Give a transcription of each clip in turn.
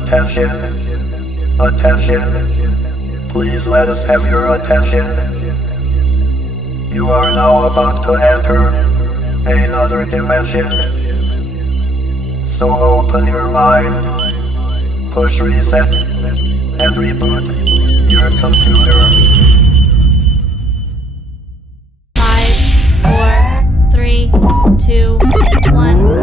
Attention, attention, please let us have your attention. You are now about to enter another dimension. So open your mind, push reset, and reboot your computer. 5, 4, 3, 2, 1.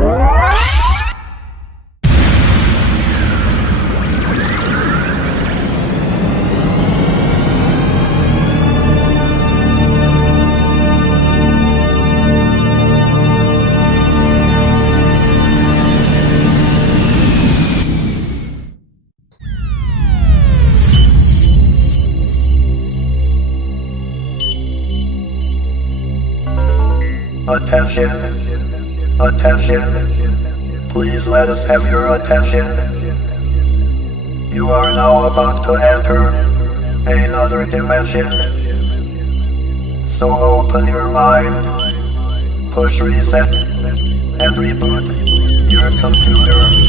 Attention, attention, please let us have your attention. You are now about to enter another dimension. So open your mind, push reset, and reboot your computer.